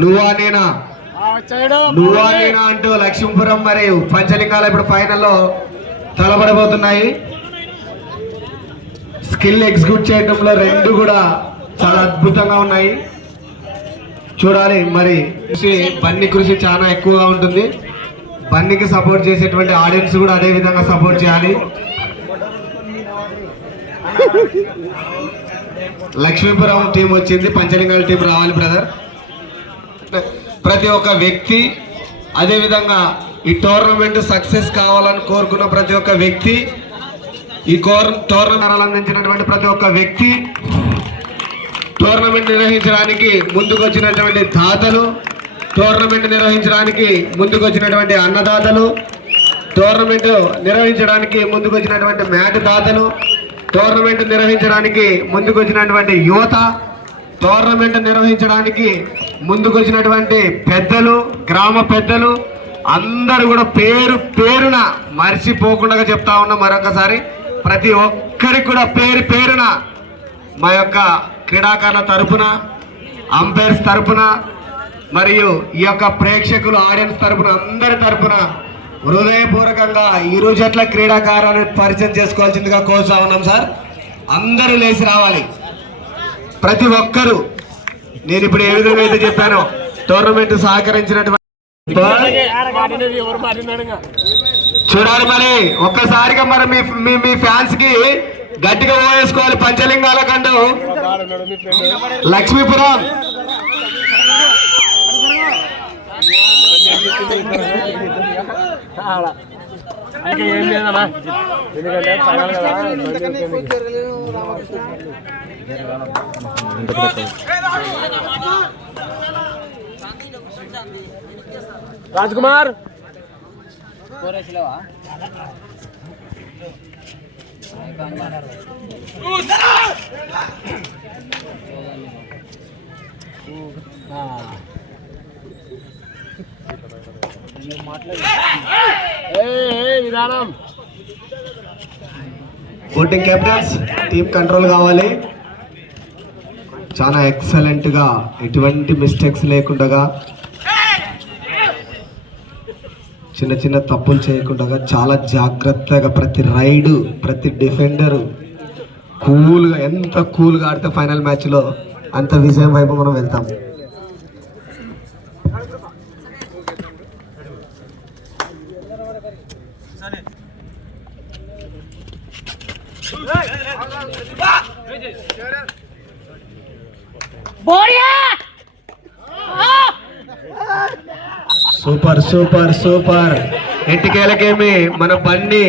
నువ్వా నేనా అంటూ లక్ష్మీపురం మరియు పంచలింగాలు ఇప్పుడు ఫైనల్లో తలపడబోతున్నాయి. స్కిల్ ఎగ్జిక్యూట్ చేయడంలో రెండు కూడా చాలా అద్భుతంగా ఉన్నాయి. చూడాలి మరి. బన్నీ కృషి చాలా ఎక్కువగా ఉంటుంది. బన్నీకి సపోర్ట్ చేసేటువంటి ఆడియన్స్ కూడా అదే విధంగా సపోర్ట్ చేయాలి. లక్ష్మీపురం టీం వచ్చింది, పంచలింగాల టీం రావాలి బ్రదర్. ప్రతి ఒక్క వ్యక్తి, అదేవిధంగా ఈ టోర్నమెంట్ సక్సెస్ కావాలని కోరుకున్న ప్రతి ఒక్క వ్యక్తి, ఈ టోర్నమెంట్ అందించినటువంటి ప్రతి ఒక్క వ్యక్తి, టోర్నమెంట్ నిర్వహించడానికి ముందుకు వచ్చినటువంటి దాతలు, టోర్నమెంట్ నిర్వహించడానికి ముందుకు వచ్చినటువంటి అన్నదాతలు, టోర్నమెంట్ నిర్వహించడానికి ముందుకు వచ్చినటువంటి మ్యాట్ దాతలు, టోర్నమెంట్ నిర్వహించడానికి ముందుకు వచ్చినటువంటి యువత, టోర్నమెంట్ నిర్వహించడానికి ముందుకు వచ్చినటువంటి పెద్దలు, గ్రామ పెద్దలు అందరూ కూడా పేరు పేరున మర్చిపోకుండా చెప్తా ఉన్నాం. మరొకసారి ప్రతి ఒక్కరికి కూడా పేరు పేరున మా యొక్క క్రీడాకారుల తరపున, అంపైర్స్ తరపున మరియు ఈ యొక్క ప్రేక్షకులు ఆడియన్స్ తరపున అందరి తరపున హృదయపూర్వకంగా ఇరు జట్ల క్రీడాకారులను పరిచయం చేసుకోవాల్సిందిగా కోరుతా ఉన్నాం సార్. అందరూ లేచి రావాలి. ప్రతి ఒక్కరూ నేను ఇప్పుడు ఏ విధంగా అయితే చెప్పానో టోర్నమెంట్ సహకరించినటువంటి చూడాలి. మరి ఒక్కసారిగా మరి మీ ఫ్యాన్స్ కి గట్టిగా ఓవేసుకోవాలి. పంచలింగాల కంటూ లక్ష్మీపురం ఏం లేదన్నా, ఎందుకంటే ఫైనల్ కదా. రాజ్ కుమార్ విధానం. బోటింగ్ కెప్టెన్స్ టీం కంట్రోల్ కావాలి. చాలా ఎక్సలెంట్ గా ఎటువంటి మిస్టేక్స్ లేకుండా, చిన్న చిన్న తప్పులు చేయకుండా చాలా జాగ్రత్తగా ప్రతి రైడు, ప్రతి డిఫెండరు కూల్గా, ఎంత కూల్గా ఆడితే ఫైనల్ మ్యాచ్లో అంత విజయం వైపు మనం వెళ్తాం. Super super super. ఎట్టికేలకేమి మన బండి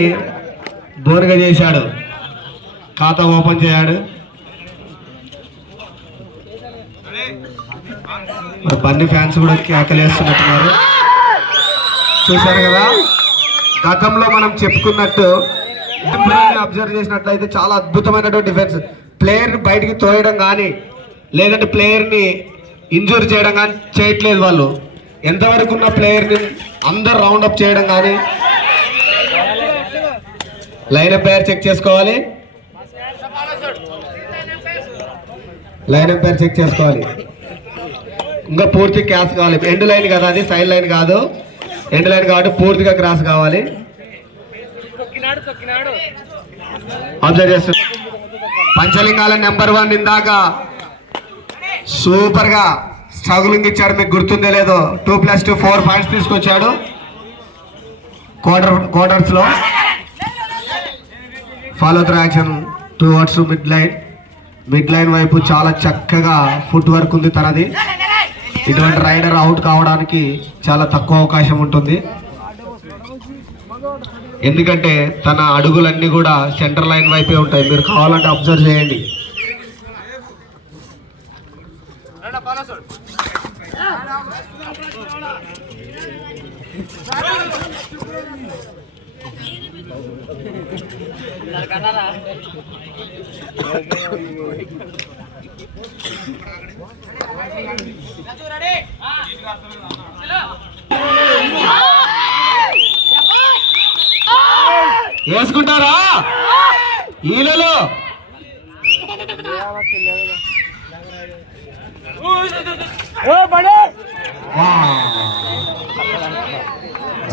బోర్గా చేశాడు, ఖాతా ఓపెన్ చేశాడు. మన బండి ఫ్యాన్స్ కూడా కేకలేస్తున్నట్టున్నారు. చూశారు కదా, గతంలో మనం చెప్పుకున్నట్టు అబ్జర్వ్ చేసినట్లయితే చాలా అద్భుతమైనటువంటి డిఫెన్స్. ప్లేయర్ని బయటికి తోయడం కానీ లేదంటే ప్లేయర్ని ఇంజూర్ చేయడం కానీ చేయట్లేదు వాళ్ళు. ఎంతవరకు ఉన్న ప్లేయర్ని అందరు రౌండ్ అప్ చేయడం కానీ, లైన్ ఎంపైర్ చెక్ చేసుకోవాలి, లైన్ ఎంపైర్ చెక్ చేసుకోవాలి. ఇంకా పూర్తి క్రాస్ కావాలి. ఎండ్ లైన్ కదా అది, సైడ్ లైన్ కాదు, ఎండ్ లైన్ కాబట్టి పూర్తిగా క్రాస్ కావాలి. అబ్జర్వ్ చేస్తున్నా. పంచలింగాల నెంబర్ 1 ఇందాక సూపర్ గా స్ట్రగులింగ్ ఇచ్చాడు, మీకు గుర్తుందే లేదో. 2+2 4 పాయింట్స్ తీసుకొచ్చాడు క్వార్టర్స్ లో. Follow through action towards mid line వైపు చాలా చక్కగా ఫుట్ వర్క్ ఉంది తనది. ఇటువంటి రైడర్ అవుట్ కావడానికి చాలా తక్కువ అవకాశం ఉంటుంది, ఎందుకంటే తన అడుగులన్నీ కూడా సెంటర్ లైన్ వైపే ఉంటాయి. మీరు కావాలంటే అబ్జర్వ్ చేయండి. వేసుకుంటారా ఈలలో?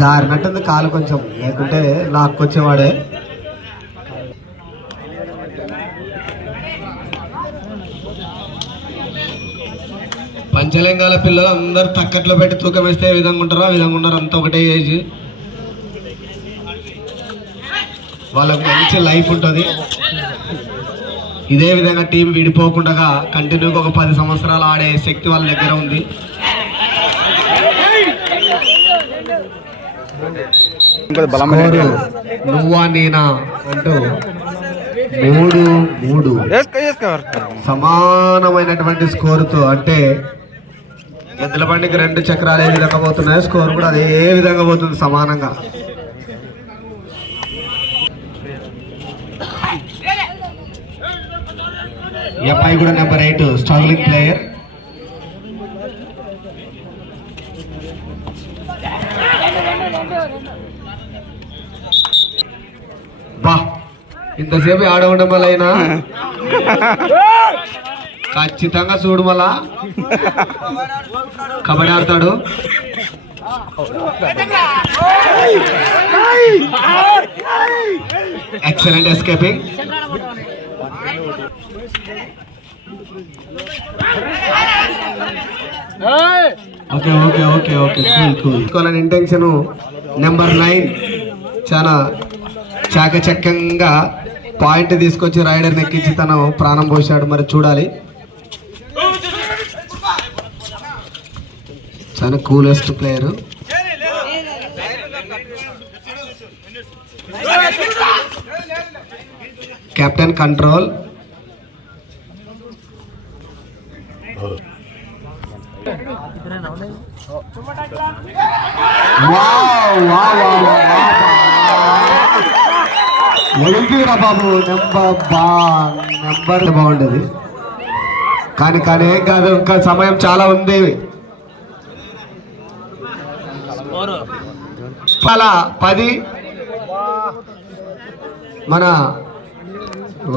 జారినట్టుంది కాలు కొంచెం, లేకుంటే లాక్కొచ్చేవాడే. పంచలింగాల పిల్లలు అందరు తక్కట్లో పెట్టి తూకం వేస్తే ఏ విధంగా ఉంటారో ఆ విధంగా ఉన్నారు, అంతా ఒకటే ఏజ్. వాళ్ళకు మంచి లైఫ్ ఉంటుంది. ఇదే విధంగా టీం విడిపోకుండా కంటిన్యూగా ఒక 10 సంవత్సరాలు ఆడే శక్తి వాళ్ళ దగ్గర ఉంది. నువ్వా నేనా అంటూ 3-3 సమానమైనటువంటి స్కోరుతో, అంటే ఎద్దుల బండికి 2 చక్రాలు ఏ విధంగా పోతున్నాయో స్కోర్ కూడా అదే విధంగా పోతుంది సమానంగా. ఈ అబ్బాయి కూడా నెంబర్ 8 స్ట్రగ్లింగ్ ప్లేయర్. బా ఇంతసేపు ఆడవడం వల్ల అయినా ఖచ్చితంగా చూడు మళ్ళా కబడ్డీ ఆడతాడు. Excellent escaping. Okay okay okay okay cool intention. Number 9 చాలా చాకచక్యంగా పాయింట్ తీసుకొచ్చి రైడర్ని ఎక్కించి తను ప్రాణం పోసాడు. మరి చూడాలి, చాలా కూలెస్ట్ ప్లేయర్. Captain control. వదిలిరా బాబు, నెంబర్ బాగుండేది కానీ ఏం కాదు, ఇంకా సమయం చాలా ఉంది. అలా 10 మన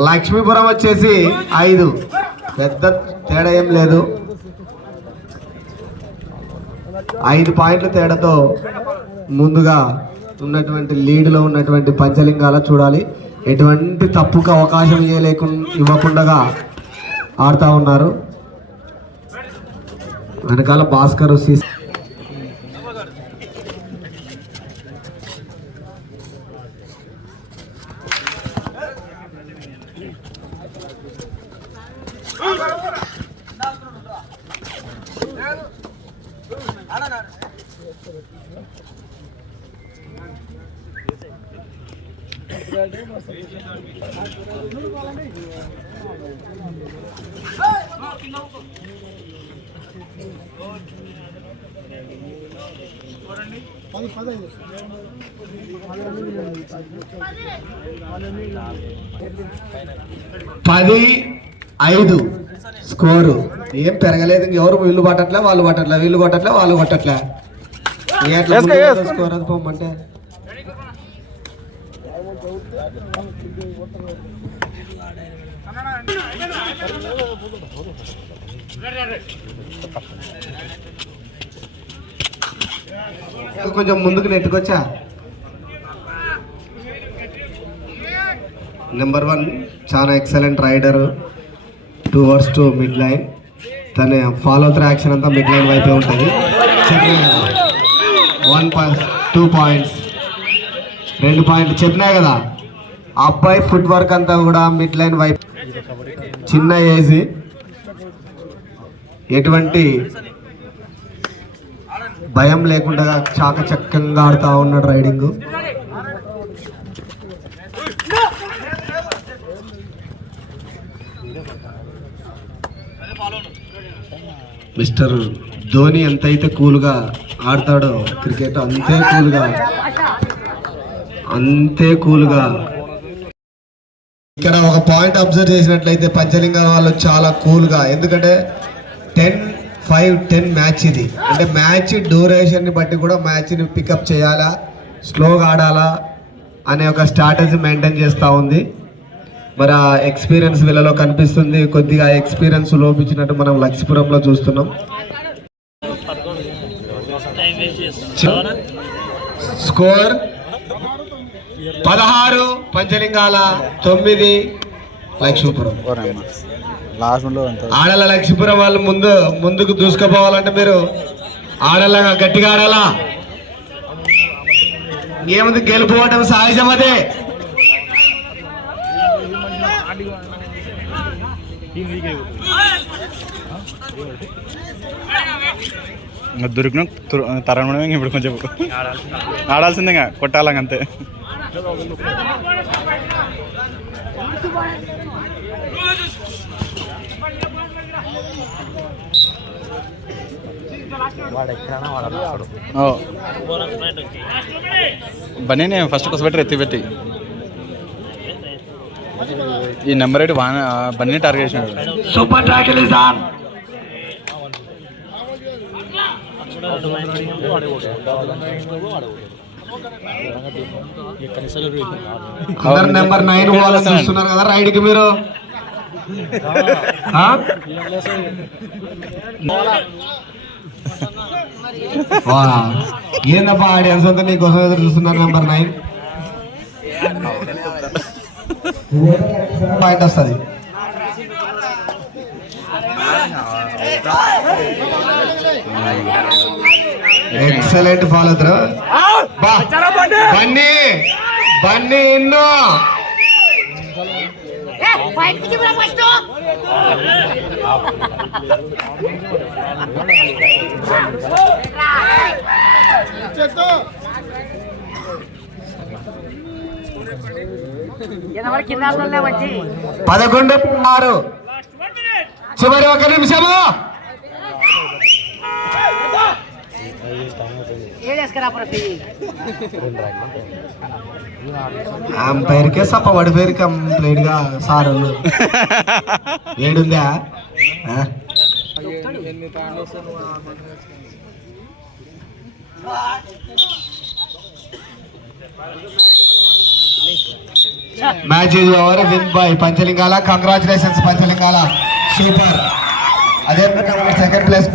లక్ష్మీపురం వచ్చేసి 5. పెద్ద తేడా ఏం లేదు, 5 పాయింట్ల తేడాతో ముందుగా ఉన్నటువంటి లీడ్లో ఉన్నటువంటి పంచలింగాల చూడాలి. ఎటువంటి తప్పుకు అవకాశం ఇవ్వకుండా ఆడుతూ ఉన్నారు. వెనకాల భాస్కర్ పది 5 స్కోరు. ఏం పెరగలేదు, ఎవరు వీళ్ళు పట్టట్లే వాళ్ళు పట్టట్లే, వీళ్ళు కొట్టట్లే వాళ్ళు కొట్టట్లే. స్కోర్ అది పోమంటే కొంచెం ముందుకు నెట్టుకొచ్చా. నెంబర్ 1 చాలా ఎక్సలెంట్ రైడర్, 2 మిడ్ లైన్. తన ఫాలో త్రూ యాక్షన్ అంతా మిడ్ లైన్ వైపే ఉంటుంది. 2 పాయింట్స్ 2 పాయింట్లు చెప్పినా కదా. అబ్బాయి ఫుట్ వర్క్ అంతా కూడా మిడ్ లైన్ వైపు, చిన్న ఏజ్, ఎటువంటి భయం లేకుండా చాకచక్యంగా ఆడుతూ ఉన్నాడు రైడింగ్. మిస్టర్ ధోని ఎంతైతే కూల్గా ఆడతాడో క్రికెట్, అంతే కూల్గా. ఇక్కడ ఒక పాయింట్ అబ్జర్వ్ చేసినట్లయితే పంచలింగాల వాళ్ళు చాలా కూల్గా, ఎందుకంటే 10-5-10 మ్యాచ్ ఇది. అంటే మ్యాచ్ డ్యూరేషన్ని బట్టి కూడా మ్యాచ్ని పికప్ చేయాలా, స్లోగా ఆడాలా అనే ఒక స్ట్రాటజీ మెయింటైన్ చేస్తూ ఉంది. మరి ఆ ఎక్స్పీరియన్స్ వీళ్ళలో కనిపిస్తుంది. కొద్దిగా ఎక్స్పీరియన్స్ లోపించినట్టు మనం లక్ష్మీపురంలో చూస్తున్నాం. స్కోర్ 16 పంచలింగాల 9 లక్ష్మీపురం. ఆడల లక్ష్మీపురం వాళ్ళు ముందుకు దూసుకుపోవాలంటే మీరు ఆడలాగా గట్టిగా ఆడాలా. ఏముంది, గెలుపుకోవటం సహజం. అదే దొరికిన తరమడమే ఇప్పుడు కొంచెం ఆడాల్సిందే, కొట్టాలి అంతే. బన్నీ నేను ఫస్ట్ కొసబెట్టి ఎత్తిపెట్టి ఈ నెంబర్ 8 బన్నీ టార్గెట్ చేసినాడు. Super tackle is on. Number 9 వాళ్ళని చూస్తున్నారు కదా రైడ్ కి మీరు. ఏందబ్బా ఆడియన్స్ అంతా నీకోసం ఎదురు చూస్తున్నారు. నెంబర్ 9 పాయింట్ వస్తుంది. Excellent follow through. బన్నీ ఇన్నో పదకొండు 6 చివరి 1 నిమిషము. అంపైర్ కే సప్ప పడిపోయారు కంప్లీట్ గా. సార్ ఏడుందా match is over. Win by Panchalingala. Congratulations Panchalingala, super. అదే సెకండ్ ప్లేస్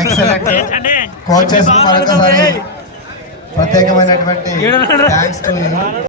ఎక్సలెంట్. కోచెస్ మరొకసారి ప్రత్యేకమైనటువంటి థ్యాంక్స్ టు